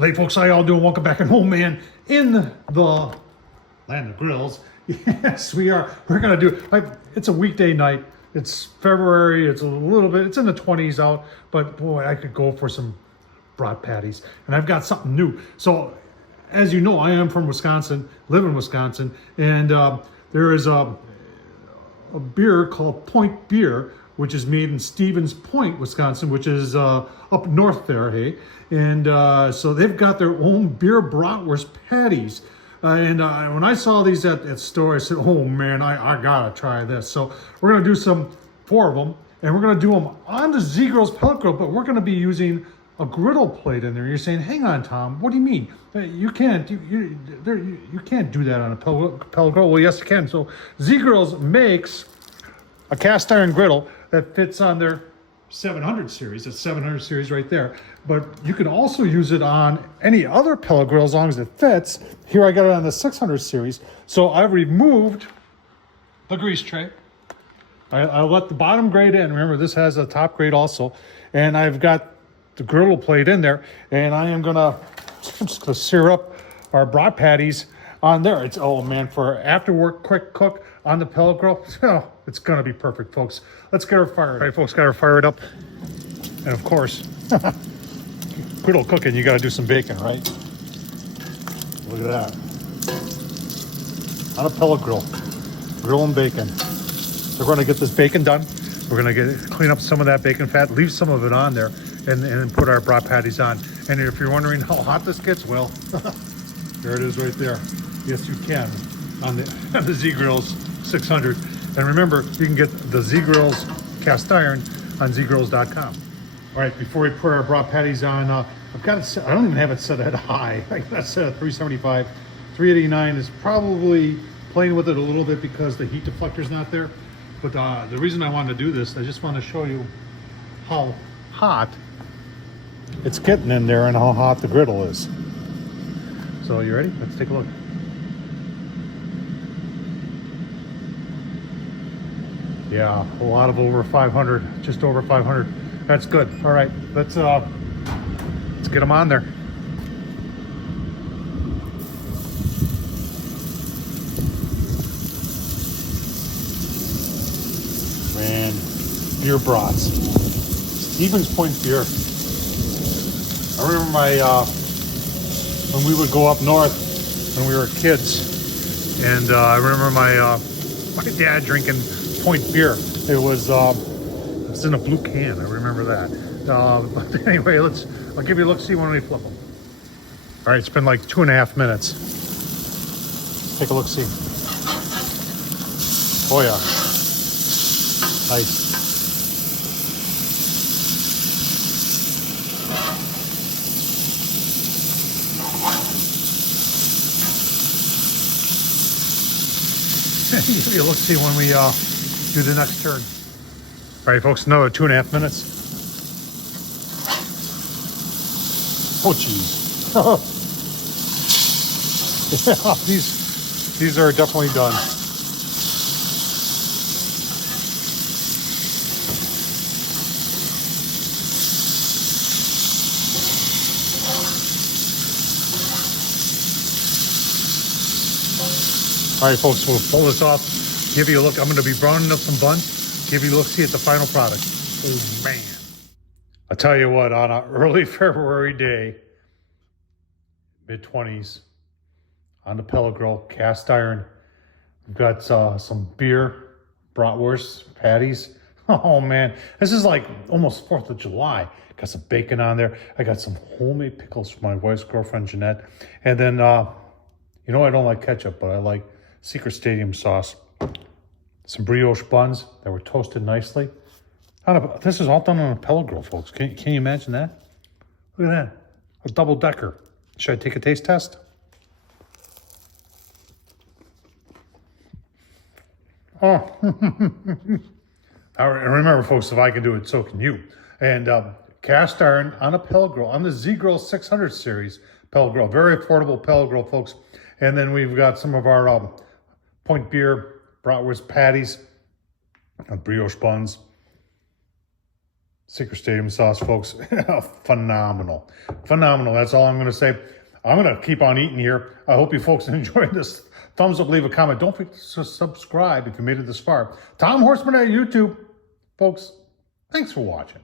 Hey folks, how y'all doing? Welcome back. And oh man, in the land of grills, yes, we are. We're gonna do it's a weekday night. It's February. It's a little bit. It's in the 20s out, but boy, I could go for some Brat Patties, and I've got something new. So, as you know, I am from Wisconsin, live in Wisconsin, and there is a beer called Point Beer, which is made in Stevens Point, Wisconsin, which is up north there, hey? And so they've got their own beer bratwurst patties. And when I saw these at the store, I said, oh man, I gotta try this. So we're gonna do four of them, and we're gonna do them on the Z-Grill's pellet grill, but we're gonna be using a griddle plate in there. You're saying, hang on, Tom, what do you mean? You can't you can't do that on a pellet grill. Well, yes, you can. So Z-Grills makes a cast iron griddle that fits on their 700 series. It's 700 series right there. But you can also use it on any other pellet grill as long as it fits. Here I got it on the 600 series. So I've removed the grease tray. I let the bottom grate in. Remember, this has a top grate also. And I've got the griddle plate in there. And I'm just gonna sear up our Brat Patties on there. It's, oh man, for after work quick cook on the pellet grill, oh, it's gonna be perfect, folks. Let's get her fired. All right, folks, got her fired up. And of course, griddle cooking, you gotta do some bacon, right? Look at that. On a pellet grill, grilling bacon. We're gonna get this bacon done. We're gonna clean up some of that bacon fat, leave some of it on there, and then put our Brat Patties on. And if you're wondering how hot this gets, well, there it is right there. Yes, you can on the Z-Grills 600. And remember, you can get the Z-Grills cast iron on zgrills.com. All right, before we put our Brat Patties on, I've got it set, I don't even have it set at high. I got it set at 375. 389 is probably playing with it a little bit because the heat deflector's not there. But the reason I wanted to do this, I just want to show you how hot it's getting in there and how hot the griddle is. So you ready? Let's take a look. Yeah, a lot of over 500, just over 500. That's good. All right, let's get them on there. Man, beer brats. Stevens Point beer. I remember when we would go up north when we were kids, and I remember my dad drinking Point beer. It was in a blue can. I remember that. But anyway, I'll give you a look, see when we flip them. All right, it's been like 2.5 minutes. Take a look, see. Oh yeah, nice. Give you a look, see when we do the next turn. All right, folks, another 2.5 minutes. Oh, geez. Yeah, these are definitely done. All right, folks, we'll pull this off, give you a look. I'm going to be browning up some buns, give you a look, see at the final product. Oh, man. I'll tell you what, on an early February day, mid-20s, on the pellet grill, cast iron, we've got some beer, bratwurst, patties. Oh, man. This is like almost 4th of July. Got some bacon on there. I got some homemade pickles from my wife's girlfriend, Jeanette. And then, you know, I don't like ketchup, but I like Secret Stadium sauce. Some brioche buns that were toasted nicely. This is all done on a pellet grill, folks. Can you imagine that? Look at that. A double decker. Should I take a taste test? Oh. I remember, folks, if I can do it, so can you. And cast iron on a pellet grill, on the Z-Grill 600 series pellet grill. Very affordable pellet grill, folks. And then we've got some of our Point Beer bratwurst patties, brioche buns, Secret Stadium sauce, folks. Phenomenal. Phenomenal. That's all I'm going to say. I'm going to keep on eating here. I hope you folks enjoyed this. Thumbs up, leave a comment. Don't forget to subscribe if you made it this far. Tom Horseman at YouTube. Folks, thanks for watching.